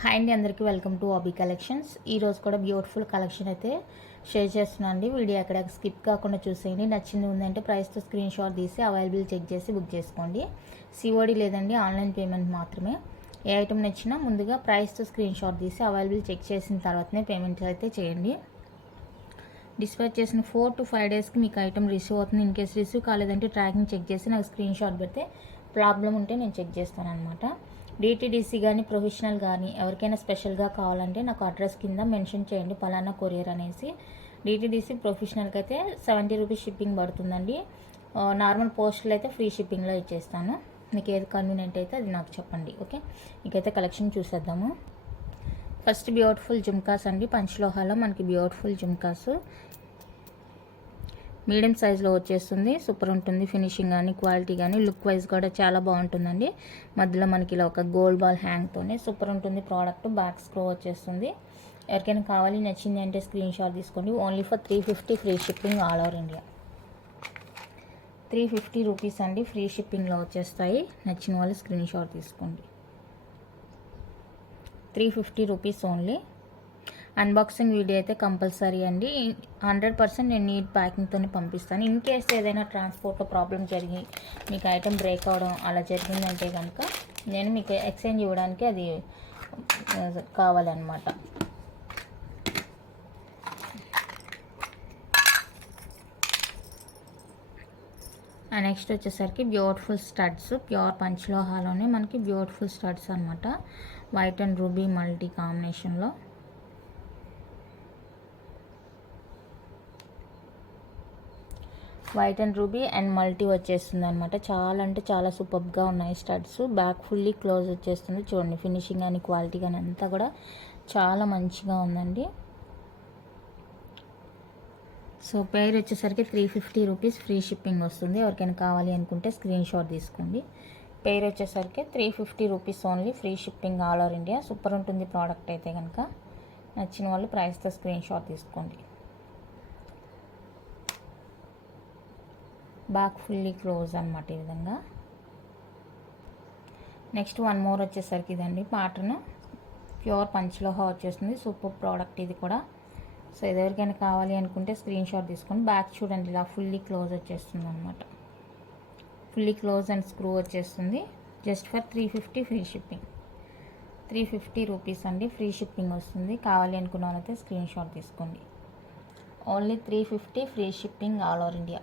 Hi అండి, అందరికీ welcome to అబీ collections. ఈరోజు కూడా బ్యూటిఫుల్ కలెక్షన్ అయితే షేర్ చేస్తున్నాను అండి. వీడియో ఎక్కడ స్కిప్ కాకుండా చూసేయండి. నచ్చింది ఉందంటే ప్రైస్తో స్క్రీన్ షాట్ తీసి అవైలబుల్ చెక్ చేసి బుక్ చేసుకోండి. సిఓడి లేదండి, ఆన్లైన్ పేమెంట్ మాత్రమే. ఏ ఐటమ్ నచ్చినా ముందుగా ప్రైస్తో స్క్రీన్ షాట్ తీసి అవైలబుల్ చెక్ చేసిన తర్వాతనే పేమెంట్ అయితే చేయండి. డిస్పాచ్ చేసిన 4 to 5 డేస్కి మీకు ఐటమ్ రిసీవ్ అవుతుంది. ఇన్ కేసు రిసీవ్ కాలేదంటే ట్రాకింగ్ చెక్ చేసి నాకు స్క్రీన్ షాట్ పెడితే ప్రాబ్లం ఉంటే నేను చెక్ చేస్తాను అనమాట. డిటీడీసీ కానీ ప్రొఫెషనల్ కానీ ఎవరికైనా స్పెషల్గా కావాలంటే నాకు అడ్రస్ కింద మెన్షన్ చేయండి, పలానా కొరియర్ అనేసి. డిటీడీసీ ప్రొఫెషనల్కి అయితే 70 రూపీస్ షిప్పింగ్ పడుతుందండి. నార్మల్ పోస్టులు అయితే ఫ్రీ షిప్పింగ్లో ఇచ్చేస్తాను. మీకు ఏది కన్వీనియంట్ అయితే అది నాకు చెప్పండి. ఓకే, మీకైతే కలెక్షన్ చూసేద్దాము. ఫస్ట్ బ్యూటిఫుల్ జుమ్కాస్ అండి. పంచలోహాలో మనకి బ్యూటిఫుల్ జుమ్కాస్ మీడియం సైజులో వచ్చేస్తుంది. సూపర్ ఉంటుంది. ఫినిషింగ్ కానీ క్వాలిటీ కానీ లుక్ వైజ్ కూడా చాలా బాగుంటుందండి. మధ్యలో మనకి ఇలా ఒక గోల్డ్ బాల్ హ్యాంగ్తోనే సూపర్ ఉంటుంది ప్రోడక్ట్. బ్యాక్ స్క్రూ వచ్చేస్తుంది. ఎవరికైనా కావాలి నచ్చింది అంటే స్క్రీన్ షాట్ తీసుకోండి. Only for 350 free shipping all over India. 350 rupees అండి, ఫ్రీ షిప్పింగ్లో వచ్చేస్తాయి. నచ్చిన వాళ్ళు స్క్రీన్ షాట్ తీసుకోండి. 350 రూపీస్ ఓన్లీ. అన్బాక్సింగ్ వీడియో అయితే కంపల్సరీ అండి. 100% నేను నీట్ ప్యాకింగ్తోనే పంపిస్తాను. ఇన్ కేస్ ఏదైనా ట్రాన్స్పోర్ట్లో ప్రాబ్లం జరిగి మీకు ఐటమ్ బ్రేక్ అవడం అలా జరిగిందంటే కనుక నేను మీకు ఎక్స్చేంజ్ ఇవ్వడానికి అది కావాలన్నమాట. నెక్స్ట్ వచ్చేసరికి బ్యూటిఫుల్ స్టడ్స్, ప్యూర్ పంచలోహాలోనే మనకి బ్యూటిఫుల్ స్టడ్స్ అనమాట. వైట్ అండ్ రూబీ మల్టీ కాంబినేషన్లో white and ruby and multi వచ్చేస్తుంది అనమాట. చాలా అంటే చాలా సూపర్గా ఉన్నాయి స్టడ్స్. బ్యాక్ ఫుల్లీ క్లోజ్ వచ్చేస్తుంది. చూడండి ఫినిషింగ్ కానీ క్వాలిటీ కానీ అంతా కూడా చాలా మంచిగా ఉందండి. సో పేర్ వచ్చేసరికి 350 రూపీస్ ఫ్రీ షిప్పింగ్ వస్తుంది. ఎవరికైనా కావాలి అనుకుంటే స్క్రీన్ షాట్ తీసుకోండి. పేర్ వచ్చేసరికి 350 rupees only, free shipping all over India. Super ఉంటుంది ప్రోడక్ట్ అయితే కనుక. నచ్చిన వాళ్ళు ప్రైస్తో స్క్రీన్ షాట్ తీసుకోండి. బ్యాక్ ఫుల్లీ క్లోజ్ అనమాట ఈ విధంగా. నెక్స్ట్ వన్ మోర్ వచ్చేసరికి ఇదండి ప్యాటర్న్. ప్యూర్ పంచలోహా వచ్చేస్తుంది. సూపర్ ప్రోడక్ట్ ఇది కూడా. సో ఇది ఎవరికైనా కావాలి అనుకుంటే స్క్రీన్ షాట్ తీసుకొని బ్యాక్ చూడండి ఇలా ఫుల్లీ క్లోజ్ వచ్చేస్తుంది అనమాట. ఫుల్లీ క్లోజ్ అండ్ స్క్రూ వచ్చేస్తుంది. Just for 350 free shipping. 350 rupees అండి, ఫ్రీ షిప్పింగ్ వస్తుంది. కావాలి అనుకున్న వాళ్ళైతే స్క్రీన్ షాట్ తీసుకోండి. Only 350 free shipping all over India.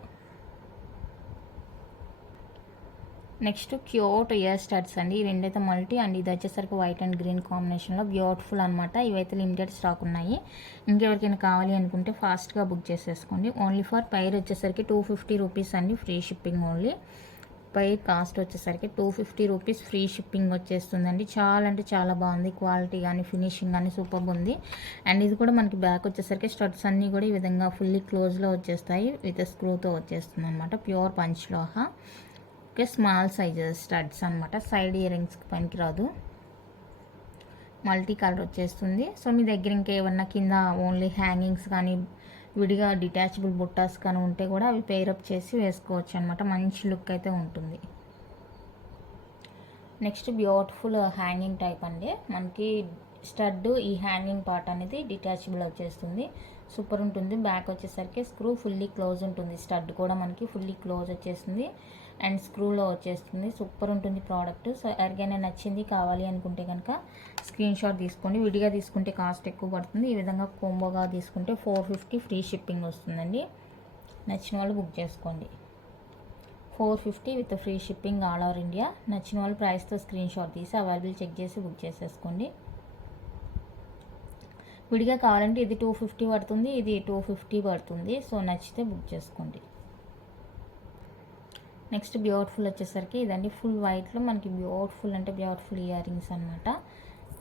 Next cute ear studs అండి. ఈ రెండైతే మల్టీ అండ్ ఇది వచ్చేసరికి వైట్ అండ్ గ్రీన్ కాంబినేషన్లో బ్యూటిఫుల్ అనమాట. ఇవైతే లిమిటెడ్ స్టాక్ ఉన్నాయి. ఇంకెవరికైనా కావాలి అనుకుంటే ఫాస్ట్గా బుక్ చేసేసుకోండి. ఓన్లీ ఫర్ పైర్ వచ్చేసరికి 250 రూపీస్ అండి, free shipping only. Pair cost వచ్చేసరికి 250 రూపీస్ ఫ్రీ షిప్పింగ్ వచ్చేస్తుందండి. చాలా అంటే చాలా బాగుంది. క్వాలిటీ కానీ ఫినిషింగ్ కానీ సూపర్ ఉంది. అండ్ ఇది కూడా మనకి బ్యాక్ వచ్చేసరికి స్టడ్స్ అన్నీ కూడా ఈ విధంగా ఫుల్లీ క్లోజ్లో వచ్చేస్తాయి. విత్ స్క్రూతో వచ్చేస్తుంది అనమాట. ప్యూర్ పంచలోహా. ఓకే, స్మాల్ సైజెస్ స్టడ్స్ అనమాట. సైడ్ ఇయర్ రింగ్స్కి పనికిరాదు. మల్టీ కలర్ వచ్చేస్తుంది. సో మీ దగ్గర ఇంకేమన్నా కింద ఓన్లీ హ్యాంగింగ్స్ కానీ విడిగా డిటాచబుల్ బుట్టాస్ కానీ ఉంటే కూడా అవి పేరప్ చేసి వేసుకోవచ్చు అనమాట. మంచి లుక్ అయితే ఉంటుంది. నెక్స్ట్ బ్యూటిఫుల్ హ్యాంగింగ్ టైప్ అండి. మనకి స్టడ్ ఈ హ్యాంగింగ్ పార్ట్ అనేది డిటాచబుల్ వచ్చేస్తుంది. సూపర్ ఉంటుంది. బ్యాక్ వచ్చేసరికి స్క్రూ ఫుల్లీ క్లోజ్ ఉంటుంది. స్టడ్ కూడా మనకి ఫుల్లీ క్లోజ్ వచ్చేస్తుంది అండ్ స్క్రూలో వచ్చేస్తుంది. సూపర్ ఉంటుంది ప్రోడక్ట్. సో ఎవరికైనా నచ్చింది కావాలి అనుకుంటే కనుక స్క్రీన్ షాట్ తీసుకోండి. విడిగా తీసుకుంటే కాస్ట్ ఎక్కువ పడుతుంది. ఈ విధంగా కోంబోగా తీసుకుంటే 450 ఫ్రీ షిప్పింగ్ వస్తుందండి. నచ్చిన వాళ్ళు బుక్ చేసుకోండి. 450 with free shipping all over India. నచ్చిన వాళ్ళు ప్రైస్తో స్క్రీన్ షాట్ తీసి అవైలబుల్ చెక్ చేసి బుక్ చేసేసుకోండి. విడిగా కావాలంటే ఇది 250 పడుతుంది, ఇది 250 పడుతుంది. సో నచ్చితే బుక్ చేసుకోండి. నెక్స్ట్ బ్యూటిఫుల్ వచ్చేసరికి ఇదండి. ఫుల్ వైట్లో మనకి బ్యూటిఫుల్ అంటే బ్యూటిఫుల్ ఇయర్ రింగ్స్ అనమాట.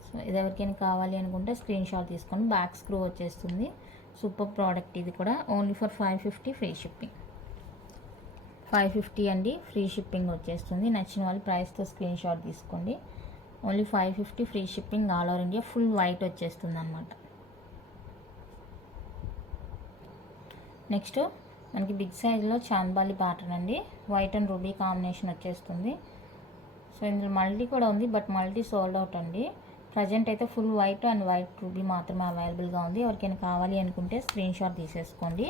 సో ఇది ఎవరికైనా కావాలి అనుకుంటే స్క్రీన్ షాట్ తీసుకొని బ్యాక్ స్క్రూ వచ్చేస్తుంది. సూపర్ ప్రోడక్ట్ ఇది కూడా. Only for 550 free shipping. 550 అండి, ఫ్రీ షిప్పింగ్ వచ్చేస్తుంది. నచ్చిన వాళ్ళు ప్రైస్తో స్క్రీన్ షాట్ తీసుకోండి. Only 550 free shipping all over India. Full white వచ్చేస్తుంది అనమాట. నెక్స్ట్ మనకి బిగ్ సైజ్లో చాంద్బాలి ప్యాటర్న్ అండి. వైట్ అండ్ రూబీ కాంబినేషన్ వచ్చేస్తుంది. సో ఇందులో మల్టీ కూడా ఉంది, బట్ మల్టీ సోల్డ్ అవుట్ అండి. ప్రజెంట్ అయితే full white and white ruby మాత్రమే అవైలబుల్గా ఉంది. ఎవరికైనా కావాలి అనుకుంటే స్క్రీన్ షాట్ తీసేసుకోండి.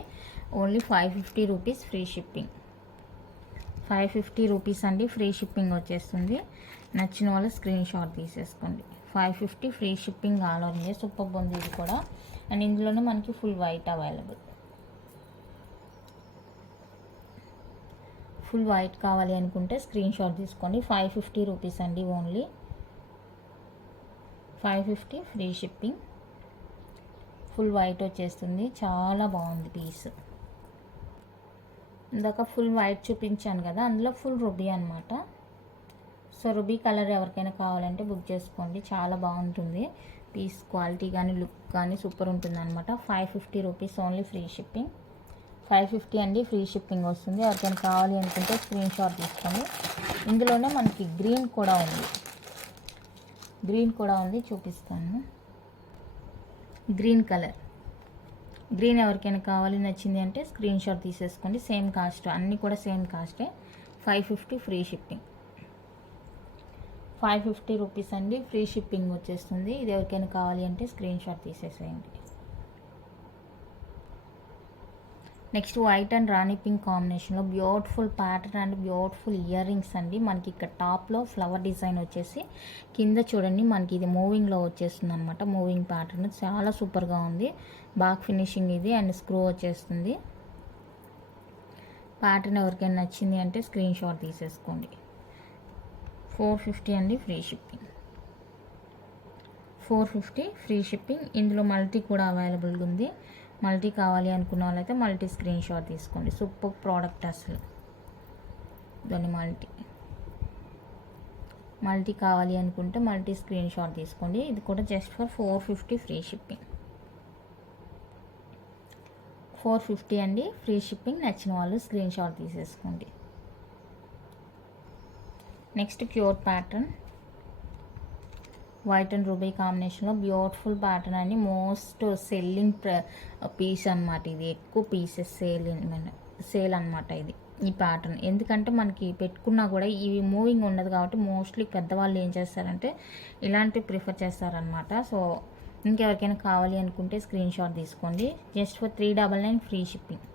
Only 550 rupees free shipping. 550 rupees అండి, ఫ్రీ షిప్పింగ్ వచ్చేస్తుంది. నచ్చిన వాళ్ళు స్క్రీన్ షాట్ తీసేసుకోండి. 550 free shipping all over India. Super ఉంది ఇది కూడా. అండ్ ఇందులోనే మనకి full white available. Full white కావాలి అనుకుంటే స్క్రీన్ షాట్ తీసుకోండి. 550 రూపీస్ అండి only. 550 free shipping. Full white వచ్చేస్తుంది. చాలా బాగుంది పీస్. ఇందాక ఫుల్ వైట్ చూపించాను కదా, అందులో ఫుల్ రుబీ అనమాట. సో రుబీ కలర్ ఎవరికైనా కావాలంటే బుక్ చేసుకోండి. చాలా బాగుంటుంది పీస్. క్వాలిటీ కానీ లుక్ కానీ సూపర్ ఉంటుంది అనమాట. 550 రూపీస్ ఓన్లీ ఫ్రీ షిప్పింగ్. 550 అండి, ఫ్రీ షిప్పింగ్ వస్తుంది. ఎవరికైనా కావాలి అనుకుంటే స్క్రీన్ షాట్ తీసుకోండి. ఇందులోనే మనకి గ్రీన్ కూడా ఉంది, చూపిస్తాను. గ్రీన్ కలర్, గ్రీన్ ఎవరికైనా కావాలి నచ్చింది అంటే స్క్రీన్ షాట్ తీసేసుకోండి. సేమ్ కాస్ట్, అన్నీ కూడా సేమ్ కాస్టే. 550 ఫ్రీ షిప్పింగ్. 550 రూపీస్ అండి, ఫ్రీ షిప్పింగ్ వచ్చేస్తుంది. ఇది ఎవరికైనా కావాలి అంటే స్క్రీన్ షాట్ తీసేసేయండి. నెక్స్ట్ వైట్ అండ్ రాణి పింక్ కాంబినేషన్లో beautiful pattern and beautiful earrings అండి. మనకి ఇక్కడ టాప్లో ఫ్లవర్ డిజైన్ వచ్చేసి కింద చూడండి మనకి ఇది మూవింగ్లో వచ్చేస్తుంది అనమాట. మూవింగ్ ప్యాటర్న్ చాలా సూపర్గా ఉంది. బాగా ఫినిషింగ్ ఇది అండ్ స్క్రూ వచ్చేస్తుంది. ప్యాటర్న్ ఎవరికైనా నచ్చింది అంటే స్క్రీన్ షాట్ తీసేసుకోండి. 450 అండి, ఫ్రీ షిప్పింగ్. 450 free shipping. ఇందులో మల్టీ కూడా అవైలబుల్గా ఉంది. మల్టీ కావాలి అనుకున్న వాళ్ళైతే మల్టీ స్క్రీన్ షాట్ తీసుకోండి. సూపర్ ప్రోడక్ట్ అసలు. దాన్ని మల్టీ కావాలి అనుకుంటే మల్టీ స్క్రీన్ షాట్ తీసుకోండి. ఇది కూడా జస్ట్ ఫర్ 450 ఫ్రీ షిప్పింగ్. 450 అండి, ఫ్రీ షిప్పింగ్. నచ్చిన వాళ్ళు స్క్రీన్ షాట్ తీసేసుకోండి. Next pure pattern white and ruby కాంబినేషన్లో బ్యూటిఫుల్ ప్యాటర్న్ అని మోస్ట్ సెల్లింగ్ పీస్ అనమాట. ఇది ఎక్కువ పీసెస్ సేల్ అనమాట ఇది ఈ ప్యాటర్న్. ఎందుకంటే మనకి పెట్టుకున్నా కూడా ఇవి మూవింగ్ ఉండదు కాబట్టి మోస్ట్లీ పెద్దవాళ్ళు ఏం చేస్తారంటే ఇలాంటివి ప్రిఫర్ చేస్తారనమాట. సో ఇంకెవరికైనా కావాలి అనుకుంటే స్క్రీన్ షాట్ తీసుకోండి. Just for 399 free shipping.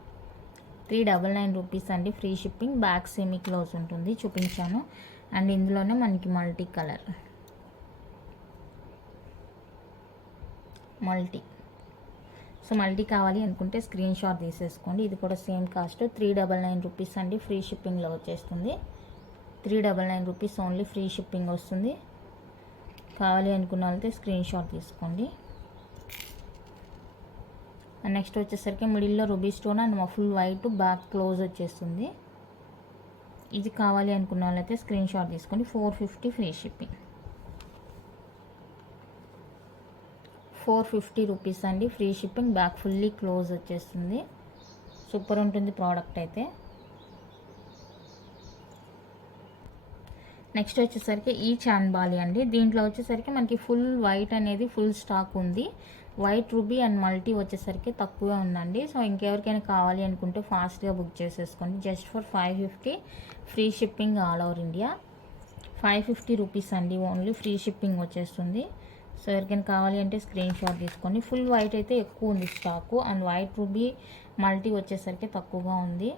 399 rupees అండి, free shipping. Back semi close ఉంటుంది, చూపించాను. అండ్ ఇందులోనే మనకి మల్టీ కలర్, సో మల్టీ కావాలి అనుకుంటే స్క్రీన్ షాట్ తీసేసుకోండి. ఇది కూడా సేమ్ కాస్ట్ 399 రూపీస్ అండి, ఫ్రీ షిప్పింగ్లో వచ్చేస్తుంది. 399 రూపీస్ ఓన్లీ, ఫ్రీ షిప్పింగ్ వస్తుంది. కావాలి అనుకున్న వాళ్ళైతే స్క్రీన్ షాట్ తీసుకోండి. అండ్ నెక్స్ట్ వచ్చేసరికి మిడిల్లో ruby stone and full white back close వచ్చేస్తుంది. ఇది కావాలి అనుకున్న వాళ్ళైతే స్క్రీన్ షాట్ తీసుకోండి. 450 ఫ్రీ షిప్పింగ్. 450 రూపీస్ అండి, free shipping. Back fully close వచ్చేస్తుంది. సూపర్ ఉంటుంది ప్రోడక్ట్ అయితే. నెక్స్ట్ వచ్చేసరికి ఈ చాన్బాలి అండి. దీంట్లో వచ్చేసరికి మనకి ఫుల్ వైట్ అనేది ఫుల్ స్టాక్ ఉంది. వైట్ రూబీ అండ్ మల్టీ వచ్చేసరికి తక్కువే ఉందండి. సో ఇంకెవరికైనా కావాలి అనుకుంటే ఫాస్ట్గా బుక్ చేసేసుకోండి. Just for 550 free shipping all over India. 550 rupees అండి ఓన్లీ, ఫ్రీ షిప్పింగ్ వచ్చేస్తుంది. సో ఎవరికైనా కావాలి అంటే స్క్రీన్ షాట్ తీసుకోండి. ఫుల్ వైట్ అయితే ఎక్కువ ఉంది stock and white ruby multi వచ్చేసరికి తక్కువగా ఉంది.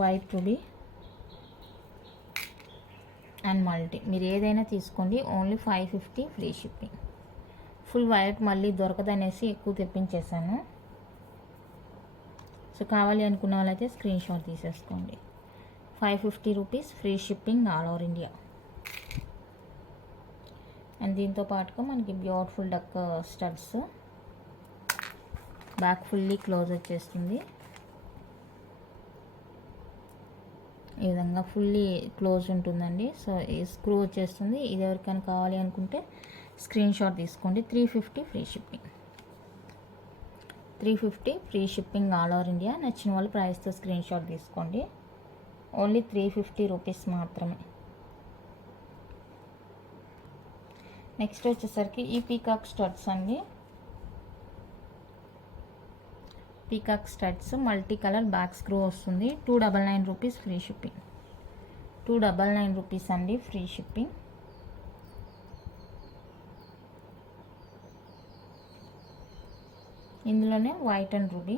వైట్ రూబీ అండ్ మల్టీ మీరు ఏదైనా తీసుకోండి. Only 550 free shipping. Full white మళ్ళీ దొరకదనేసి ఎక్కువ తెప్పించేసాను. సో కావాలి అనుకున్న వాళ్ళైతే స్క్రీన్ షాట్ తీసేసుకోండి. 550 rupees, free shipping all over India. And దీంతో పాటుగా మనకి beautiful duck studs. Back fully close వచ్చేస్తుంది. ఈ విధంగా ఫుల్లీ క్లోజ్ ఉంటుందండి. సో ఈ స్క్రూ వచ్చేస్తుంది. ఇది ఎవరికైనా కావాలి అనుకుంటే స్క్రీన్ షాట్ తీసుకోండి. 350 free shipping. 350 free shipping all over India. నచ్చిన వాళ్ళు ప్రైస్తో స్క్రీన్ షాట్ తీసుకోండి. ఓన్లీ 350 రూపీస్ మాత్రమే. నెక్స్ట్ వచ్చేసరికి ఈ పీకాక్ స్టడ్స్ అండి. Peacock studs multi colour back screw వస్తుంది. 299 రూపీస్, ఫ్రీ షిప్పింగ్. 299 రూపీస్ అండి, ఫ్రీ షిప్పింగ్. ఇందులోనే white and ruby,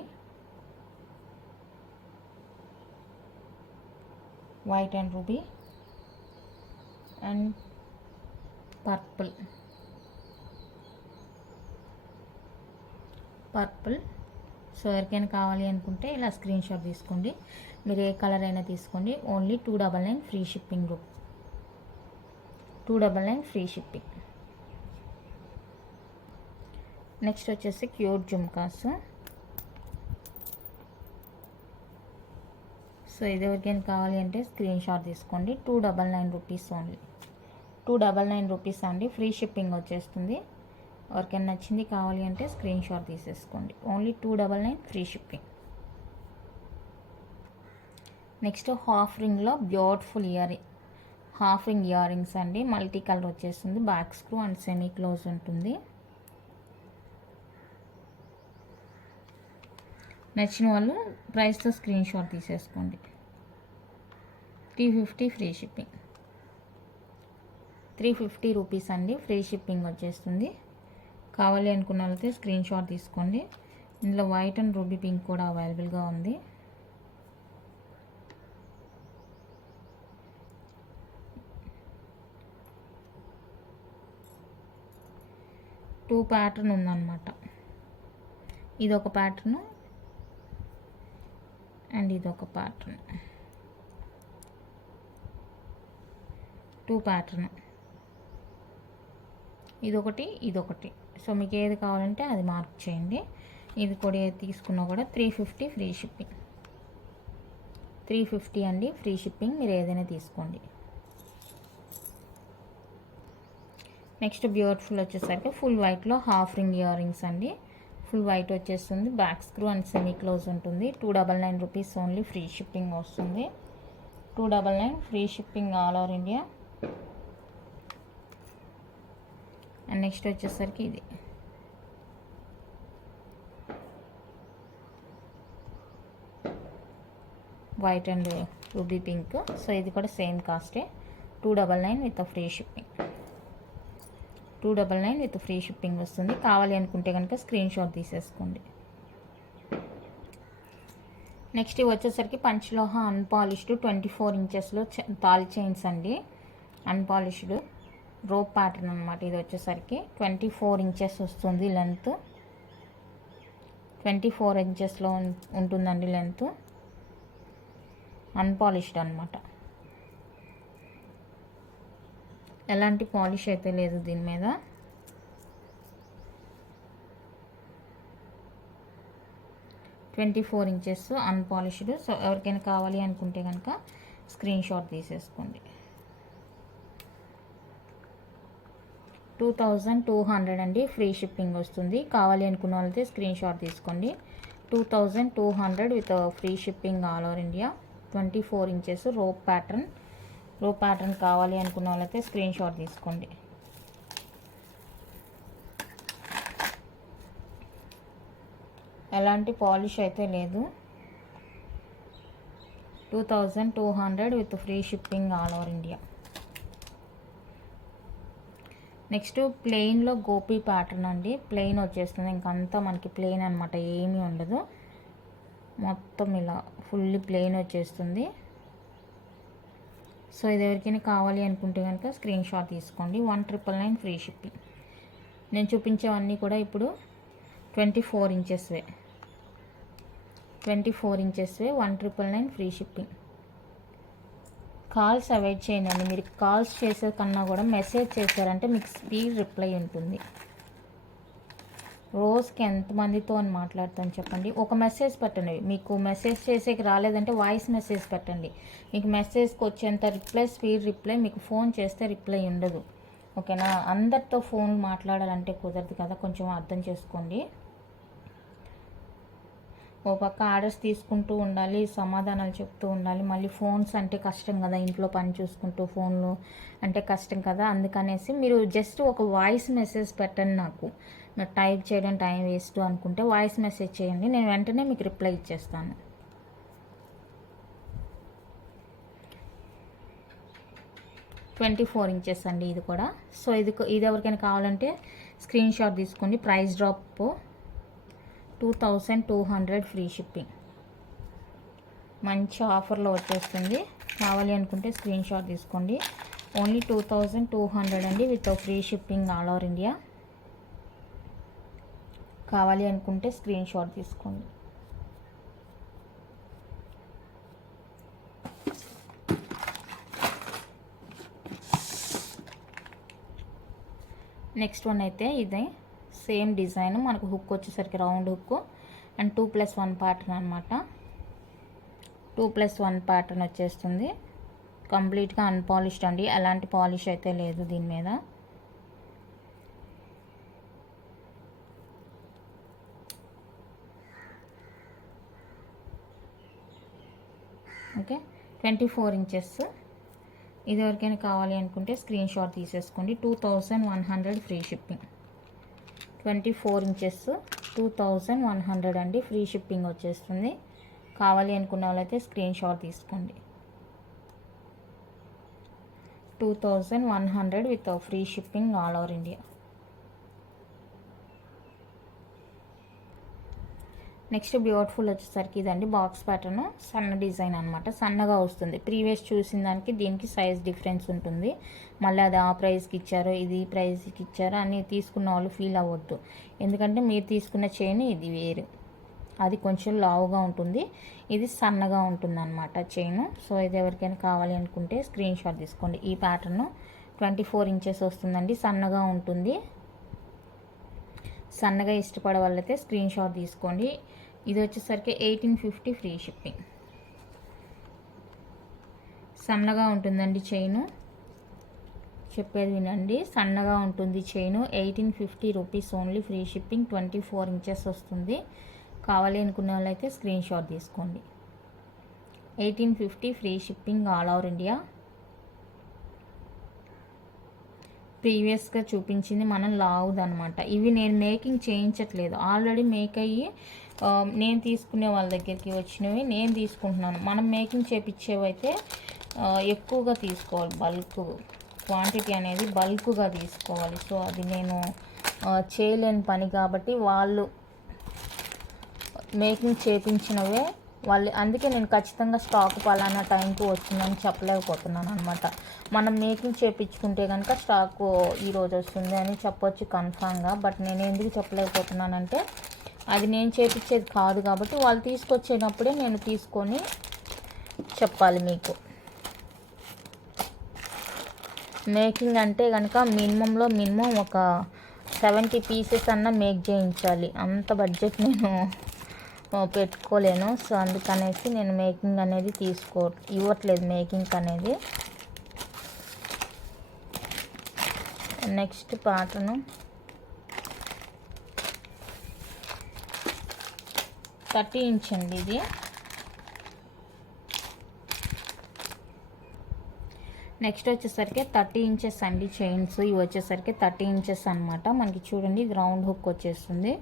white and ruby and purple, so ఎవరికైనా కావాలి అనుకుంటే ఇలా స్క్రీన్ షాట్ తీసుకోండి. మీరు ఏ కలర్ అయినా తీసుకోండి. Only 299 free shipping group, 299 free shipping. Next వచ్చేసి క్యూట్ జుమ్కాస్. సో ఇది ఎవరికైనా కావాలి అంటే స్క్రీన్ షాట్ తీసుకోండి. 299 రూపీస్ ఓన్లీ, 299 రూపీస్ అండి, ఫ్రీ షిప్పింగ్ వచ్చేస్తుంది. ఎవరికైనా నచ్చింది కావాలి అంటే స్క్రీన్ షాట్ తీసేసుకోండి. Only 299 free shipping. Next half రింగ్లో beautiful half ring earrings అండి. మల్టీ కలర్ వచ్చేస్తుంది. Back screw and semi close ఉంటుంది. నచ్చిన వాళ్ళు ప్రైస్తో స్క్రీన్ షాట్ తీసేసుకోండి. 350 ఫ్రీ షిప్పింగ్, 350 రూపీస్ అండి, ఫ్రీ షిప్పింగ్ వచ్చేస్తుంది. కావాలి అనుకున్న వాళ్ళైతే స్క్రీన్ షాట్ తీసుకోండి. ఇందులో వైట్ అండ్ రూబీ పింక్ కూడా అవైలబుల్గా ఉంది. టూ ప్యాటర్న్ ఉందన్నమాట. ఇది ఒక ప్యాటర్న్ అండ్ ఇది ఒక ప్యాటర్న్, 2 ప్యాటర్న్, ఇదొకటి ఇదొకటి. సో మీకు ఏది కావాలంటే అది మార్క్ చేయండి. ఇది కూడా ఏది తీసుకున్నా కూడా 350 ఫ్రీ షిప్పింగ్, 350 అండి, ఫ్రీ షిప్పింగ్. మీరు ఏదైనా తీసుకోండి. నెక్స్ట్ బ్యూటిఫుల్ వచ్చేసరికి ఫుల్ వైట్లో హాఫ్ రింగ్ ఇయర్ రింగ్స్ అండి. ఫుల్ వైట్ వచ్చేస్తుంది. Back screw and semi close ఉంటుంది. 299 రూపీస్ ఓన్లీ, ఫ్రీ షిప్పింగ్ వస్తుంది. 299 free shipping all over India. And next వచ్చేసరికి ఇది white and ruby pink. So ఇది కూడా సేమ్ కాస్టే, 299 with free shipping, 299 with free shipping వస్తుంది. కావాలి అనుకుంటే కనుక స్క్రీన్ షాట్ తీసేసుకోండి. నెక్స్ట్ వచ్చేసరికి పంచలోహ అన్పాలిష్డ్ 24 ఇంచెస్లో తాళి చైన్స్ అండి. అన్పాలిష్డ్ రోప్ ప్యాటర్న్ అనమాట. ఇది వచ్చేసరికి 24 ఇంచెస్ వస్తుంది లెంత్, 24 ఇంచెస్లో ఉంటుందండి లెంత్. అన్పాలిష్డ్ అనమాట, ఎలాంటి పాలిష్ అయితే లేదు దీని మీద. Twenty inches unpolished. సో ఎవరికైనా కావాలి అనుకుంటే కనుక స్క్రీన్ షాట్ తీసేసుకోండి. 2200 అండి, ఫ్రీ షిప్పింగ్ వస్తుంది. కావాలి అనుకున్న వాళ్ళైతే స్క్రీన్ షాట్ తీసుకోండి. 2200 with free shipping all over India. 24 inches rope pattern కావాలి అనుకున్న వాళ్ళైతే స్క్రీన్ షాట్ తీసుకోండి. ఎలాంటి పాలిష్ అయితే లేదు. 2200 with free shipping all over India. Next ప్లెయిన్లో గోపీ ప్యాటర్న్ అండి. ప్లెయిన్ వచ్చేస్తుంది, ఇంకంతా మనకి ప్లెయిన్ అనమాట, ఏమీ ఉండదు. మొత్తం ఇలా ఫుల్లీ ప్లెయిన్ వచ్చేస్తుంది. సో ఇది ఎవరికైనా కావాలి అనుకుంటే కనుక స్క్రీన్ షాట్ తీసుకోండి. 1999 ఫ్రీ షిప్పింగ్. నేను చూపించేవన్నీ కూడా ఇప్పుడు 24 ఇంచెస్వే, 1999 ఫ్రీ షిప్పింగ్. కాల్స్ అవాయిడ్ చేయండి. మీరు కాల్స్ చేసే కన్నా కూడా మెసేజ్ చేశారంటే మీకు స్పీడ్ రిప్లై ఉంటుంది. రోజుకి ఎంతమందితో అని మాట్లాడతాను చెప్పండి. ఒక మెసేజ్ పెట్టండి. మీకు మెసేజ్ చేసేకి రాలేదంటే వాయిస్ మెసేజ్ పెట్టండి. మీకు మెసేజ్కి వచ్చేంత స్పీడ్ రిప్లై మీకు ఫోన్ చేస్తే రిప్లై ఉండదు. ఓకేనా? అందరితో ఫోన్ మాట్లాడాలంటే కుదరదు కదా, కొంచెం అర్థం చేసుకోండి. ఓ పక్క ఆర్డర్స్ తీసుకుంటూ ఉండాలి, సమాధానాలు చెప్తూ ఉండాలి. మళ్ళీ ఫోన్స్ అంటే కష్టం కదా, ఇంట్లో పని చూసుకుంటూ ఫోన్లు అంటే కష్టం కదా. అందుకనేసి మీరు జస్ట్ ఒక వాయిస్ మెసేజ్ పెట్టండి. నాకు టైప్ చేయడం టైం వేస్ట్ అనుకుంటే వాయిస్ మెసేజ్ చేయండి, నేను వెంటనే మీకు రిప్లై ఇచ్చేస్తాను. 24 ఇంచెస్ అండి ఇది కూడా. సో ఇది ఎవరికైనా కావాలంటే స్క్రీన్ షాట్ తీసుకోండి. Price drop 2200 free shipping. మంచి ఆఫర్లో వచ్చేస్తుంది. కావాలి అనుకుంటే స్క్రీన్ షాట్ తీసుకోండి. ఓన్లీ 2200 అండి with free shipping all over India. కావాలి అనుకుంటే స్క్రీన్ షాట్ తీసుకోండి. నెక్స్ట్ వన్ అయితే ఇదే సేమ్ డిజైన్, మనకు హుక్ వచ్చేసరికి రౌండ్ హుక్ అండ్ 2+1 ప్యాటర్న్ అనమాట. 2+1 ప్యాటర్న్ వచ్చేస్తుంది. కంప్లీట్గా అన్పాలిష్డ్ అండి, ఎలాంటి పాలిష్ అయితే లేదు దీని మీద. Okay, 24 inches. ఇది ఎవరికైనా కావాలి అనుకుంటే స్క్రీన్ షాట్ తీసేసుకోండి. 2100 ఫ్రీ షిప్పింగ్. 24 ఇంచెస్ 2100 అండి, ఫ్రీ షిప్పింగ్ వచ్చేస్తుంది. కావాలి అనుకున్న వాళ్ళైతే స్క్రీన్ షాట్ తీసుకోండి. 2100 with free shipping all over India. Next beautiful వచ్చేసరికి ఇదండి బాక్స్ ప్యాటర్న్, సన్న డిజైన్ అనమాట. సన్నగా వస్తుంది. ప్రీవియస్ చూసిన దానికి దీనికి సైజ్ డిఫరెన్స్ ఉంటుంది. మళ్ళీ అది ఆ ప్రైస్కి ఇచ్చారో ఇది ప్రైస్కి ఇచ్చారో అని తీసుకున్న వాళ్ళు ఫీల్ అవ్వద్దు. ఎందుకంటే మీరు తీసుకున్న చైన్ ఇది వేరు, అది కొంచెం లావుగా ఉంటుంది, ఇది సన్నగా ఉంటుంది అనమాట చైన్. సో ఇది ఎవరికైనా కావాలి అనుకుంటే స్క్రీన్ షాట్ తీసుకోండి. ఈ ప్యాటర్న్ 24 ఇంచెస్ వస్తుందండి, సన్నగా ఉంటుంది. సన్నగా ఇష్టపడే వాళ్ళైతే స్క్రీన్ షాట్ తీసుకోండి. ఇది వచ్చేసరికి 1850 ఫ్రీ షిప్పింగ్. సన్నగా ఉంటుందండి చైను, చెప్పేది వినండి, సన్నగా ఉంటుంది chain. 1850 rupees only, free shipping. 24 inches వస్తుంది. కావాలి అనుకునే వాళ్ళైతే స్క్రీన్ షాట్ తీసుకోండి. 1850 free shipping all over India. ప్రీవియస్గా చూపించింది మనం లావుదనమాట. ఇవి నేను మేకింగ్ చేయించట్లేదు, ఆల్రెడీ మేక్ అయ్యి నేను తీసుకునే వాళ్ళ దగ్గరికి వచ్చినవి నేను తీసుకుంటున్నాను. మనం మేకింగ్ చేయించేవి అయితే ఎక్కువగా తీసుకోవాలి, బల్క్ క్వాంటిటీ అనేది బల్క్గా తీసుకోవాలి. సో అది నేను చేయలేని పని కాబట్టి వాళ్ళు మేకింగ్ చేయించినవే వాళ్ళు, అందుకే నేను ఖచ్చితంగా స్టాక్ పలానా టైంకి వచ్చిందని చెప్పలేకపోతున్నాను అనమాట. మనం మేకింగ్ చేయించుకుంటే కనుక స్టాక్ ఈరోజు వస్తుంది అని చెప్పొచ్చు కన్ఫామ్గా. బట్ నేను ఎందుకు చెప్పలేకపోతున్నానంటే అది నేను చేయించేది కాదు కాబట్టి వాళ్ళు తీసుకొచ్చేటప్పుడే నేను తీసుకొని చెప్పాలి మీకు. మేకింగ్ అంటే కనుక మినిమం ఒక 70 పీసెస్ అన్నా మేక్ చేయించాలి. అంత బడ్జెట్ నేను పెట్టుకోలేను. సో అందుకనేసి నేను మేకింగ్ అనేది ఇవ్వట్లేదు మేకింగ్ అనేది. నెక్స్ట్ ప్యాటర్న్ 30 ఇంచ్ అండి ఇది. నెక్స్ట్ వచ్చేసరికి 30 ఇంచెస్ అండి చైన్స్. ఇవి వచ్చేసరికి 30 ఇంచెస్ అనమాట. మనకి చూడండి ఇది రౌండ్ హుక్ వచ్చేస్తుంది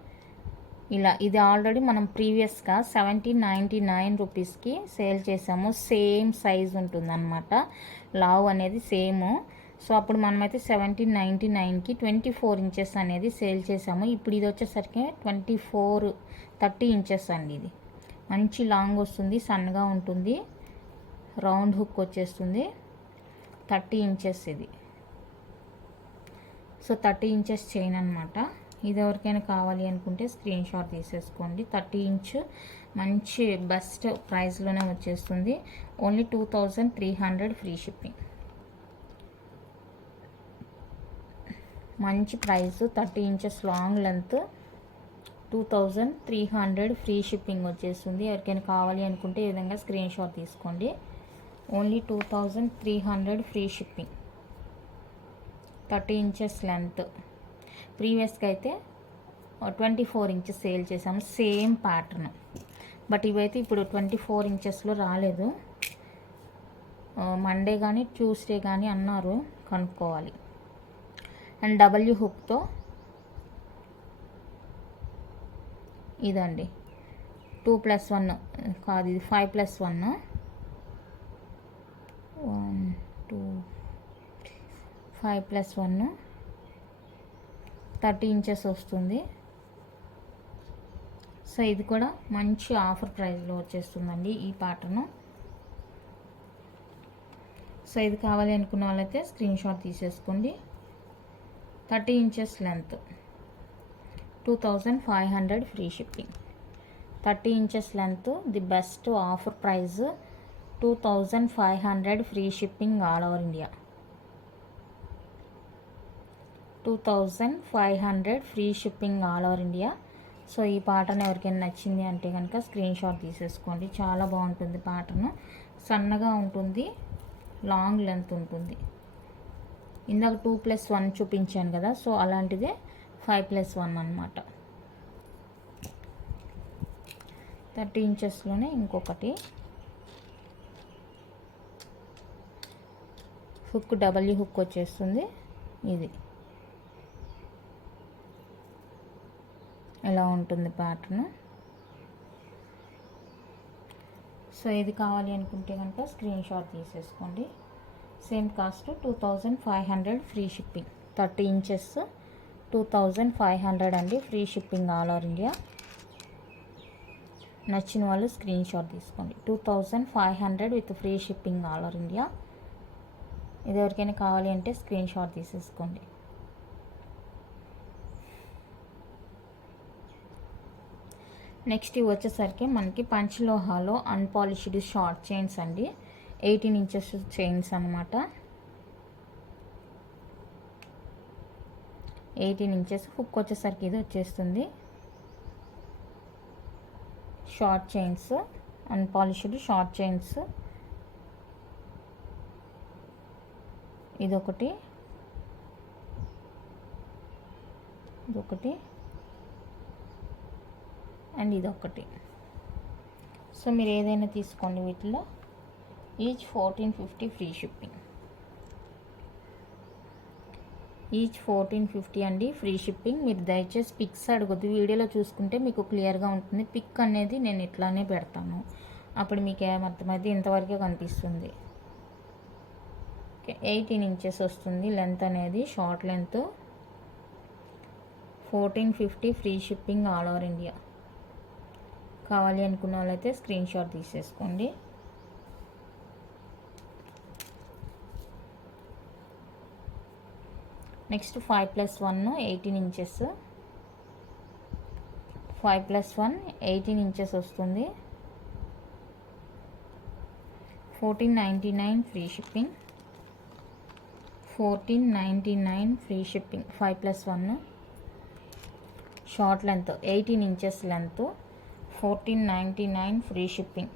ఇలా. ఇది ఆల్రెడీ మనం ప్రీవియస్గా 1799 రూపీస్కి సేల్ చేసాము. సేమ్ సైజ్ ఉంటుంది అనమాట, లావ్ అనేది సేమ్. సో అప్పుడు మనమైతే 1799కి 24 ఇంచెస్ అనేది సేల్ చేసాము. ఇప్పుడు ఇది వచ్చేసరికి 30 ఇంచెస్ అండి. ఇది మంచి లాంగ్ వస్తుంది, సన్నగా ఉంటుంది, రౌండ్ హుక్ వచ్చేస్తుంది. 30 ఇంచెస్ ఇది. సో 30 ఇంచెస్ చైన్ అనమాట. ఇది ఎవరికైనా కావాలి అనుకుంటే స్క్రీన్ షాట్ తీసేసుకోండి. 30 ఇంచ్ మంచి బెస్ట్ ప్రైస్లోనే వచ్చేస్తుంది. Only 2300 free shipping. మంచి price, 30 inches long length 2300 free shipping వచ్చేస్తుంది. ఎవరికైనా కావాలి అనుకుంటే ఈ విధంగా స్క్రీన్ షాట్ తీసుకోండి. Only 2300 free shipping. 30 inches length. ప్రీవియస్గా అయితే 24 ఇంచెస్ సేల్ చేసాము, సేమ్ ప్యాటర్న్. బట్ ఇవైతే ఇప్పుడు 24 ఇంచెస్లో రాలేదు. మండే కానీ ట్యూస్డే కానీ అన్నారు, కనుక్కోవాలి. అండ్ డబ్ల్యూ హుక్తో ఇదండి 2+1 కాదు, ఇది 5+1. 1 2 3 5+1 30 ఇంచెస్ వస్తుంది. సో ఇది కూడా మంచి ఆఫర్ ప్రైస్లో వచ్చేస్తుందండి ఈ ప్యాటర్ను. సో ఇది కావాలి అనుకున్న వాళ్ళైతే స్క్రీన్ షాట్ తీసేసుకోండి. 30 inches length 2500 free shipping. 30 inches length the best offer price 2500 free shipping all over India. 2500 free shipping all over India. So ఈ ప్యాటర్న్ ఎవరికైనా నచ్చింది అంటే కనుక స్క్రీన్ షాట్ తీసేసుకోండి. చాలా బాగుంటుంది ప్యాటర్న్. సన్నగా ఉంటుంది, లాంగ్ లెంత్ ఉంటుంది. ఇందాక 2+1 చూపించాను కదా, సో అలాంటిదే 5+1 అన్నమాట. 30 ఇంచెస్లోనే ఇంకొకటి హుక్, డబల్యూ హుక్ వచ్చేస్తుంది. ఇది ఎలా ఉంటుంది ప్యాటర్న్. సో ఇది కావాలి అనుకుంటే కనుక స్క్రీన్ షాట్ తీసేసుకోండి. Same cost 2500 free shipping. 30 inches 2500 అండి, free shipping all over India. నచ్చిన వాళ్ళు స్క్రీన్ షాట్ తీసుకోండి. 2500 with free shipping all over India. ఇది ఎవరికైనా కావాలి అంటే స్క్రీన్ షాట్ తీసేసుకోండి. నెక్స్ట్ ఇవి వచ్చేసరికి మనకి పంచలోహాలో అన్పాలిష్డ్ షార్ట్ చైన్స్ అండి. 18 ఇంచెస్ చైన్స్ అనమాట. 18 ఇంచెస్ హుక్ వచ్చేసరికి ఇది వచ్చేస్తుంది. Short chains, unpolished short chains. ఇదొకటి, ఇదొకటి అండ్ ఇదొకటి. సో మీరు ఏదైనా తీసుకోండి వీటిలో. Each 1450 free shipping. ఈచ్ 1450 అండి, ఫ్రీ షిప్పింగ్. మీరు దయచేసి పిక్స్ అడగొద్దు, వీడియోలో చూసుకుంటే మీకు క్లియర్గా ఉంటుంది. పిక్ అనేది నేను ఇట్లానే పెడతాను, అప్పుడు మీకు ఏమర్థమైతే ఇంతవరకే కనిపిస్తుంది. ఓకే, 18 ఇంచెస్ వస్తుంది లెంత్ అనేది, short length. 1450 free shipping all over India. కావాలి అనుకున్న వాళ్ళైతే స్క్రీన్ షాట్ తీసేసుకోండి. Next 5+1 18 inches. 5+1 18 ఇంచెస్ వస్తుంది. 1499 free shipping. 1499 free shipping. 5+1 short length 18 inches length. 1499 free shipping.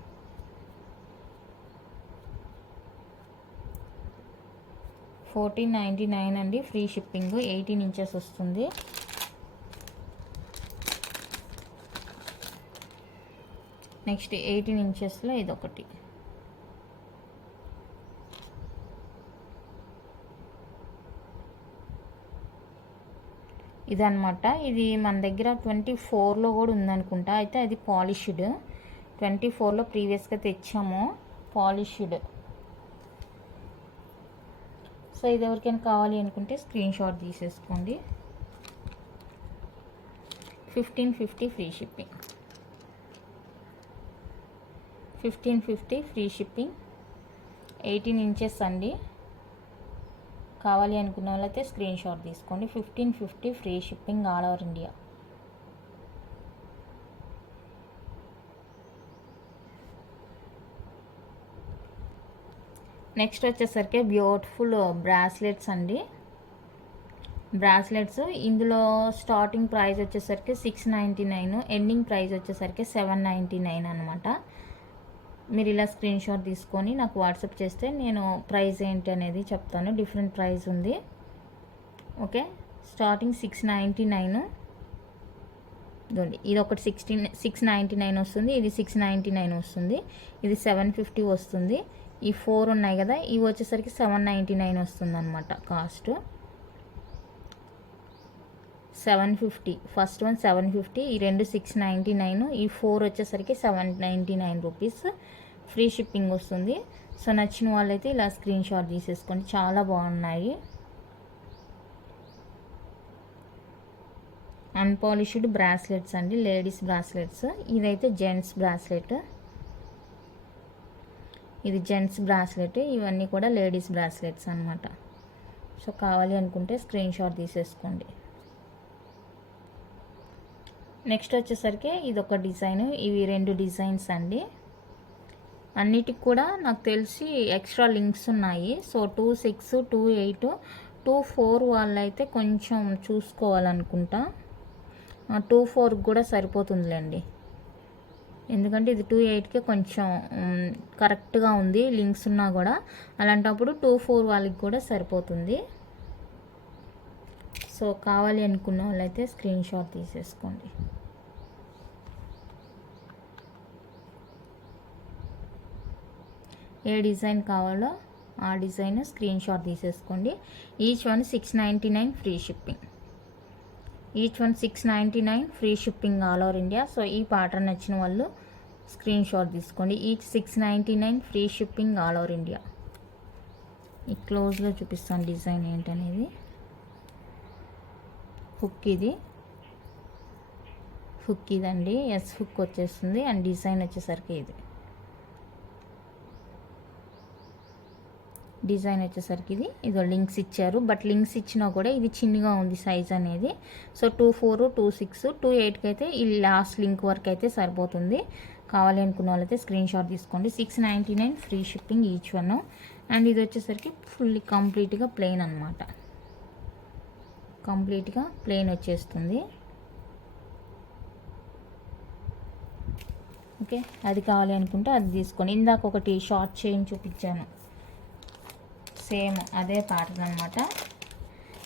1499 అండి, ఫ్రీ షిప్పింగ్. 18 ఇంచెస్ వస్తుంది. నెక్స్ట్ 18 ఇంచెస్లో ఇదొకటి. ఇదన్నమాట. ఇది మన దగ్గర 24లో కూడా ఉందనుకుంటా. అయితే అది పాలిష్డ్. 24లో ప్రీవియస్గా తెచ్చాము పాలిష్డ్. సో ఇది ఎవరికైనా కావాలి అనుకుంటే స్క్రీన్ షాట్ తీసేసుకోండి. 1550 free shipping. 1550 free shipping. 18 inches అండి. కావాలి అనుకున్న వాళ్ళైతే స్క్రీన్ షాట్ తీసుకోండి. 1550 free shipping all over India. Next వచ్చేసరికి బ్యూటిఫుల్ బ్రాస్లెట్స్ అండి. బ్రాస్లెట్స్ ఇందులో స్టార్టింగ్ ప్రైస్ వచ్చేసరికి 699, ఎండింగ్ ప్రైస్ వచ్చేసరికి 799 అనమాట. మీరు ఇలా స్క్రీన్ షాట్ తీసుకొని నాకు వాట్సాప్ చేస్తే నేను ప్రైస్ ఏంటి అనేది చెప్తాను. డిఫరెంట్ ప్రైస్ ఉంది. Okay, starting 699. ఇది ఒకటి 699 వస్తుంది, ఇది 699 వస్తుంది, ఇది 750 వస్తుంది. ఈ 4 ఉన్నాయి కదా, ఇవి వచ్చేసరికి 799 వస్తుంది అనమాట కాస్ట్. 750, ఫస్ట్ వన్ 750, ఈ రెండు 699, ఈ 4 వచ్చేసరికి 799 రూపీస్. ఫ్రీ షిప్పింగ్ వస్తుంది. సో నచ్చిన వాళ్ళైతే ఇలా స్క్రీన్ షాట్ తీసేసుకోండి. చాలా బాగున్నాయి. అన్పాలిష్డ్ బ్రాస్లెట్స్ అండి, లేడీస్ బ్రాస్లెట్స్. ఇదైతే జెంట్స్ బ్రాస్లెట్, ఇది జెంట్స్ బ్రాస్లెట్. ఇవన్నీ కూడా లేడీస్ బ్రాస్లెట్స్ అనమాట. సో కావాలి అనుకుంటే స్క్రీన్ షాట్ తీసేసుకోండి. నెక్స్ట్ వచ్చేసరికి ఇది ఒక డిజైన్, ఇవి 2 డిజైన్స్ అండి. అన్నిటికి కూడా నాకు తెలిసి ఎక్స్ట్రా లింక్స్ ఉన్నాయి. సో 26, 28, 24 వాళ్ళైతే కొంచెం చూసుకోవాలనుకుంటా. 24 కూడా సరిపోతుందిలేండి, ఎందుకంటే ఇది 28కే కొంచెం కరెక్ట్గా ఉంది లింక్స్ ఉన్నా కూడా. అలాంటప్పుడు 24 వాళ్ళకి కూడా సరిపోతుంది. సో కావాలి అనుకున్న వాళ్ళైతే స్క్రీన్ షాట్ తీసేసుకోండి. ఏ డిజైన్ కావాలో ఆ డిజైన్ స్క్రీన్ షాట్ తీసేసుకోండి. Each one 699 free shipping. Each one 699 free shipping all over India. So ఈ ప్యాటర్న్ నచ్చిన వాళ్ళు స్క్రీన్ షాట్ తీసుకోండి. Each 699 free shipping all over India. ఈ క్లోజ్లో చూపిస్తాను డిజైన్ ఏంటనేది. హుక్ ఇది, హుక్ ఇదండి, ఎస్ హుక్ వచ్చేస్తుంది. అండ్ డిజైన్ వచ్చేసరికి ఇది డిజైన్ వచ్చేసరికి ఇదో లింక్స్ ఇచ్చారు. బట్ లింక్స్ ఇచ్చినా కూడా ఇది చిన్నగా ఉంది సైజ్ అనేది. సో 24, 26, 28కి అయితే ఈ లాస్ట్ లింక్ వరకు అయితే సరిపోతుంది. కావాలి అనుకున్న వాళ్ళైతే స్క్రీన్ షాట్ తీసుకోండి. 699 free shipping each one. And ఇది వచ్చేసరికి ఫుల్లీ కంప్లీట్గా ప్లెయిన్ అనమాట. కంప్లీట్గా ప్లెయిన్ వచ్చేస్తుంది. ఓకే, అది కావాలి అనుకుంటే అది తీసుకోండి. ఇందాక ఒకటి షార్ట్ చైన్ చూపించాను, సేమ్ అదే ప్యాటర్న్ అనమాట.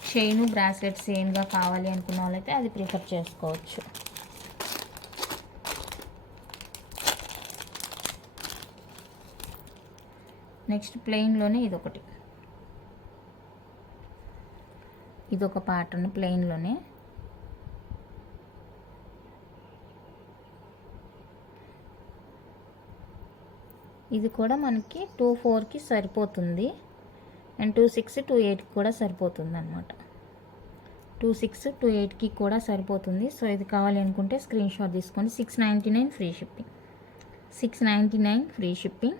చైను బ్రాస్లెట్ సేమ్గా కావాలి అనుకున్న వాళ్ళైతే అది ప్రిఫర్ చేసుకోవచ్చు. నెక్స్ట్ ప్లెయిన్లోనే ఇదొక ప్యాటర్న్ ప్లెయిన్లోనే. ఇది కూడా మనకి 24కి సరిపోతుంది. అండ్ 26, 28కి కూడా సరిపోతుంది అనమాట. 26, 28కి కూడా సరిపోతుంది. సో ఇది కావాలి అనుకుంటే స్క్రీన్ షాట్ తీసుకోండి. 699 free shipping. 699 free shipping.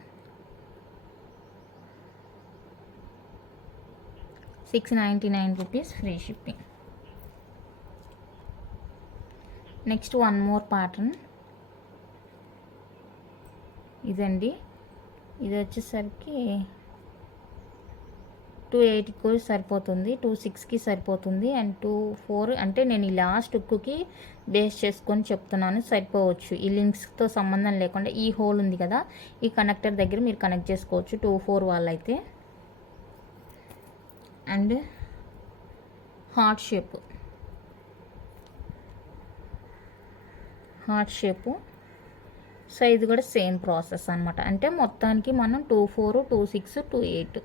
699 rupees free shipping. Next one more pattern ఇదండి. ఇది వచ్చేసరికి 28కి కూడా సరిపోతుంది, 26కి సరిపోతుంది. అండ్ 24 అంటే నేను ఈ లాస్ట్ హుక్కి బేస్ చేసుకొని చెప్తున్నాను, సరిపోవచ్చు. ఈ లింక్స్తో సంబంధం లేకుండా ఈ హోల్ ఉంది కదా, ఈ కనెక్టర్ దగ్గర మీరు కనెక్ట్ చేసుకోవచ్చు 24 వాళ్ళైతే. అండ్ హార్ట్ షేపు సో ఇది కూడా సేమ్ ప్రాసెస్ అనమాట. అంటే మొత్తానికి మనం 24, 26, 28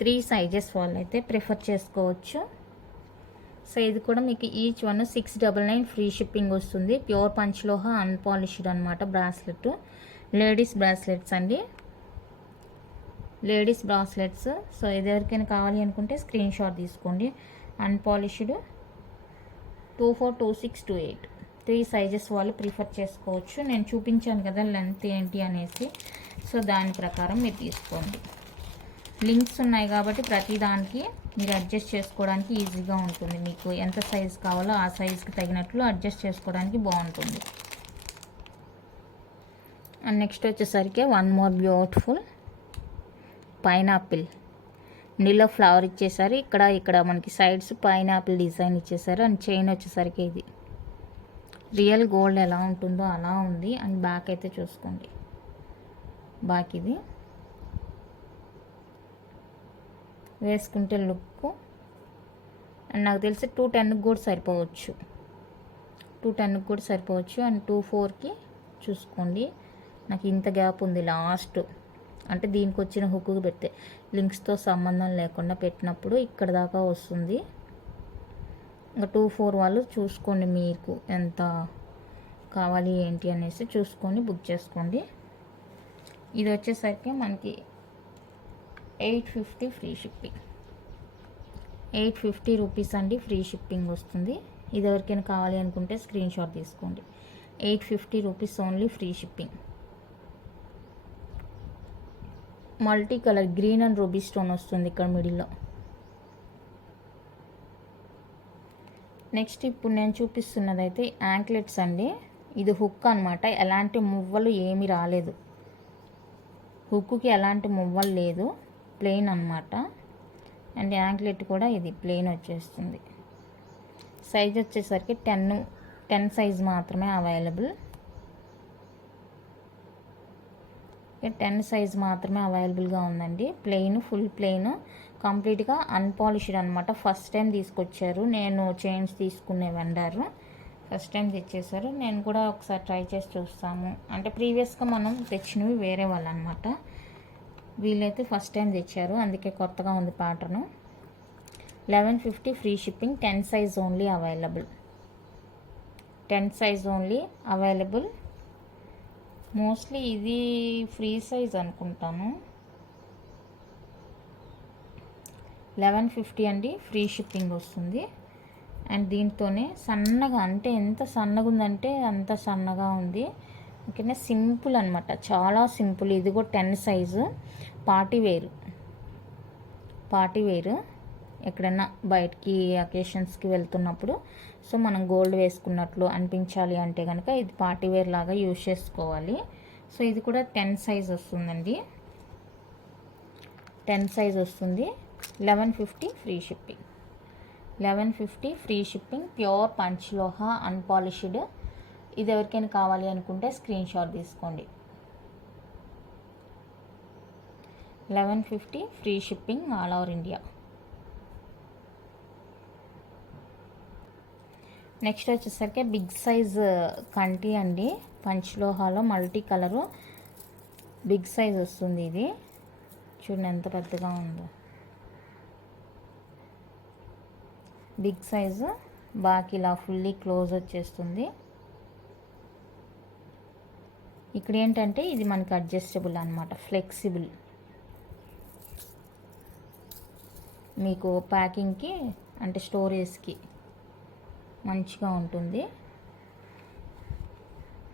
3 సైజెస్ వాళ్ళైతే ప్రిఫర్ చేసుకోవచ్చు. సో ఇది కూడా మీకు ఈచ్ వన్ 699 ఫ్రీ షిప్పింగ్ వస్తుంది. ప్యూర్ పంచ్లోహ అన్పాలిష్డ్ అనమాట బ్రాస్లెట్. లేడీస్ బ్రాస్లెట్స్ అండి, లేడీస్ బ్రాస్లెట్స్. సో ఇది ఎవరికైనా కావాలి అనుకుంటే స్క్రీన్ షాట్ తీసుకోండి. అన్పాలిష్డ్ 24, 26, 28 3 సైజెస్ వాళ్ళు ప్రిఫర్ చేసుకోవచ్చు. నేను చూపించాను కదా లెంత్ ఏంటి అనేసి, సో దాని ప్రకారం మీరు తీసుకోండి. లింక్స్ ఉన్నాయి కాబట్టి ప్రతి దానికి మీరు అడ్జస్ట్ చేసుకోవడానికి ఈజీగా ఉంటుంది. మీకు ఎంత సైజ్ కావాలో ఆ సైజ్కి తగినట్లు అడ్జస్ట్ చేసుకోవడానికి బాగుంటుంది. అండ్ నెక్స్ట్ వచ్చేసరికి వన్ మోర్ బ్యూటిఫుల్ పైనాపిల్. ఇందులో ఫ్లవర్ ఇచ్చేసారు, ఇక్కడ మనకి సైడ్స్ పైనాపిల్ డిజైన్ ఇచ్చేసారు. అండ్ చైన్ వచ్చేసరికి ఇది రియల్ గోల్డ్ ఎలా ఉంటుందో అలా ఉంది. అండ్ బ్యాక్ అయితే చూసుకోండి, బ్యాక్ ఇది వేసుకుంటే లుక్. అండ్ నాకు తెలిసి 210కి కూడా సరిపోవచ్చు, 210కి కూడా సరిపోవచ్చు. అండ్ 24కి చూసుకోండి, నాకు ఇంత గ్యాప్ ఉంది లాస్ట్. అంటే దీనికి వచ్చిన హుక్కు పెడితే లింక్స్తో సంబంధం లేకుండా పెట్టినప్పుడు ఇక్కడ దాకా వస్తుంది. ఇంకా 24 వాళ్ళు చూసుకోండి, మీకు ఎంత కావాలి ఏంటి అనేసి చూసుకొని బుక్ చేసుకోండి. ఇది వచ్చేసరికి మనకి 850 ఫ్రీ షిప్పింగ్, 850 రూపీస్ అండి ఫ్రీ షిప్పింగ్ వస్తుంది. ఇది ఎవరికైనా కావాలి అనుకుంటే స్క్రీన్ షాట్ తీసుకోండి. 850 rupees only, free shipping. Multi colour green and ruby stone వస్తుంది ఇక్కడ మిడిల్లో. నెక్స్ట్ ఇప్పుడు నేను చూపిస్తున్నది అయితే యాంక్లెట్స్ అండి. ఇది హుక్ అనమాట. ఎలాంటి మువ్వలు ఏమి రాలేదు, హుక్కి ఎలాంటి మువ్వలు లేదు, ప్లెయిన్ అనమాట. అండ్ యాంక్లెట్ కూడా ఇది ప్లెయిన్ వచ్చేస్తుంది. సైజ్ వచ్చేసరికి 10 సైజ్ మాత్రమే అవైలబుల్. 10 సైజ్ మాత్రమే అవైలబుల్గా ఉందండి. ప్లెయిన్, ఫుల్ ప్లెయిన్, కంప్లీట్గా అన్పాలిష్డ్ అనమాట. ఫస్ట్ టైం తీసుకొచ్చారు. నేను చైన్స్ తీసుకునే వెండర్ ఫస్ట్ టైం తెచ్చేసారు. నేను కూడా ఒకసారి ట్రై చేసి చూస్తాము అంటే ప్రీవియస్గా మనం తెచ్చినవి వేరే వాళ్ళు అనమాట. వీళ్ళైతే ఫస్ట్ టైం తెచ్చారు, అందుకే కొత్తగా ఉంది pattern. 1150 free shipping. 10 size only available. 10 size only available. Mostly ఇది ఫ్రీ సైజ్ అనుకుంటాను. 1150 అండి, ఫ్రీ షిప్పింగ్ వస్తుంది. అండ్ దీంతోనే సన్నగా, అంటే ఎంత సన్నగా ఉందంటే అంత సన్నగా ఉంది. ఓకేనా, సింపుల్ అనమాట, చాలా సింపుల్. ఇది కూడా 10 సైజు. పార్టీ వేరు ఎక్కడైనా బయటికి అకేషన్స్కి వెళ్తున్నప్పుడు సో మనం గోల్డ్ వేసుకున్నట్లు అనిపించాలి అంటే కనుక ఇది పార్టీ వేర్ లాగా యూజ్ చేసుకోవాలి. సో ఇది కూడా 10 సైజ్ వస్తుందండి. 10 సైజ్ వస్తుంది. 1150 free shipping. 1150 free shipping. Pure పంచలోహ అన్పాలిష్డ్. ఇది ఎవరికైనా కావాలి అనుకుంటే స్క్రీన్ షాట్ తీసుకోండి. 1150 free shipping all over India. Next వచ్చేసరికి బిగ్ సైజ్ కంటి అండి. పంచలోహాలో మల్టీ కలరు బిగ్ సైజ్ వస్తుంది. ఇది చూడండి ఎంత పెద్దగా ఉందో. బిగ్ సైజు, బాగా ఇలా ఫుల్లీ క్లోజ్ వచ్చేస్తుంది. ఇక్కడ ఏంటంటే ఇది మనకి అడ్జస్టబుల్ అనమాట, ఫ్లెక్సిబుల్. మీకు ప్యాకింగ్కి అంటే స్టోరేజ్కి మంచిగా ఉంటుంది.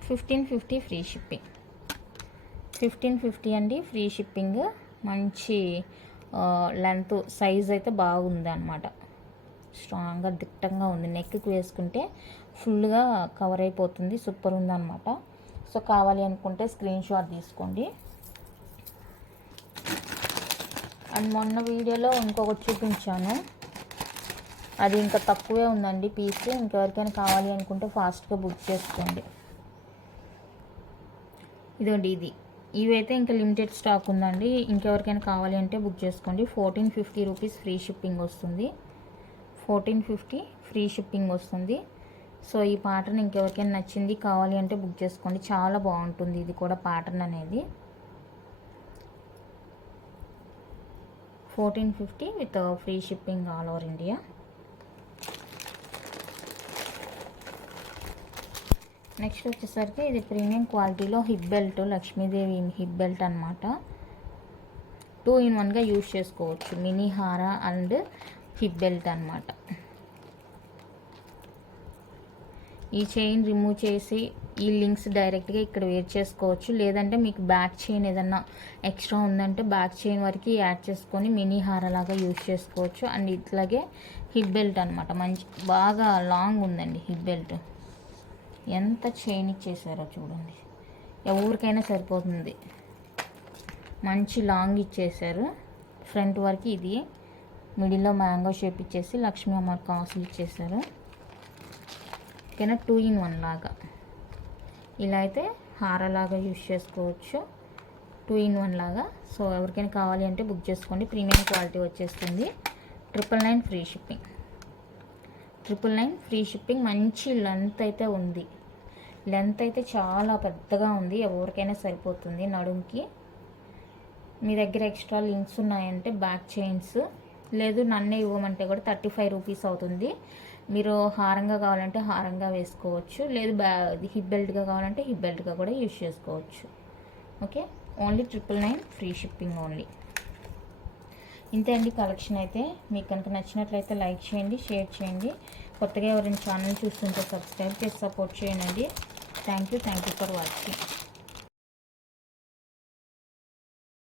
1550 ఫ్రీ షిప్పింగ్. 1550 అండి, ఫ్రీ షిప్పింగ్. మంచి లెంత్, సైజ్ అయితే బాగుంది అనమాట. స్ట్రాంగ్గా దిట్టంగా ఉంది. నెక్కి వేసుకుంటే ఫుల్గా కవర్ అయిపోతుంది. సూపర్ ఉందన్నమాట. సో కావాలి అనుకుంటే స్క్రీన్ షాట్ తీసుకోండి. అండ్ మొన్న వీడియోలో ఇంకొకటి చూపించాను, అది ఇంకా తక్కువే ఉందండి పీస్. ఇంకెవరికైనా కావాలి అనుకుంటే ఫాస్ట్గా బుక్ చేసుకోండి. ఇదండి ఇది. ఇవైతే ఇంకా లిమిటెడ్ స్టాక్ ఉందండి. ఇంకెవరికైనా కావాలి అంటే బుక్ చేసుకోండి. 1450 రూపీస్ ఫ్రీ షిప్పింగ్ వస్తుంది. 1450 ఫ్రీ షిప్పింగ్ వస్తుంది. సో ఈ ప్యాటర్న్ ఇంకెవరికైనా నచ్చింది కావాలి అంటే బుక్ చేసుకోండి. చాలా బాగుంటుంది ఇది కూడా ప్యాటర్న్ అనేది. 1450 with free shipping all over India. Next వచ్చేసరికి ఇది ప్రీమియం క్వాలిటీలో hip belt, Lakshmidevi hip belt అనమాట. 2 in 1గా యూజ్ చేసుకోవచ్చు. మినీ హార అండ్ హిప్ బెల్ట్ అనమాట. ఈ చైన్ రిమూవ్ చేసి ఈ లింక్స్ డైరెక్ట్గా ఇక్కడ వేర్ చేసుకోవచ్చు. లేదంటే మీకు బ్యాక్ చైన్ ఏదన్నా ఎక్స్ట్రా ఉందంటే బ్యాక్ చైన్ వరకు యాడ్ చేసుకొని మినీ హారలాగా యూజ్ చేసుకోవచ్చు. అండ్ ఇట్లాగే హిప్ బెల్ట్ అనమాట. మంచి బాగా లాంగ్ ఉందండి హిప్ బెల్ట్. ఎంత చైన్ ఇచ్చేసారో చూడండి, ఎవరికైనా సరిపోతుంది. మంచి లాంగ్ ఇచ్చేసారు. ఫ్రంట్ వరకు ఇది మిడిల్లో మ్యాంగో షేప్ ఇచ్చేసి లక్ష్మీ అమ్మ కాసులు ఇచ్చేసారు. ఓకేనా, 2 in 1 లాగా ఇలా అయితే హారలాగా యూజ్ చేసుకోవచ్చు. 2 in 1 లాగా. సో ఎవరికైనా కావాలి అంటే బుక్ చేసుకోండి. ప్రీమియం క్వాలిటీ వచ్చేస్తుంది. 999 ఫ్రీ షిప్పింగ్. 999 free shipping. మంచి లెంత్ అయితే ఉంది. లెంత్ అయితే చాలా పెద్దగా ఉంది. ఎవరికైనా సరిపోతుంది నడుంకి. మీ దగ్గర ఎక్స్ట్రా లింక్స్ ఉన్నాయంటే బ్యాక్ చైన్స్, లేదు నన్నే ఇవ్వమంటే కూడా 35 రూపీస్ అవుతుంది. మీరు హారంగా కావాలంటే హారంగా వేసుకోవచ్చు, లేదు హిప్ బెల్ట్గా కావాలంటే హిప్ బెల్ట్గా కూడా యూజ్ చేసుకోవచ్చు. Okay, only 999 free shipping only. ఇంతే అండి కలెక్షన్ అయితే. మీకు కనుక నచ్చినట్లయితే లైక్ చేయండి, షేర్ చేయండి. కొత్తగా ఎవరైనా ఛానల్ చూస్తుంటే సబ్స్క్రైబ్ చేసి సపోర్ట్ చేయండి. Thank you for watching.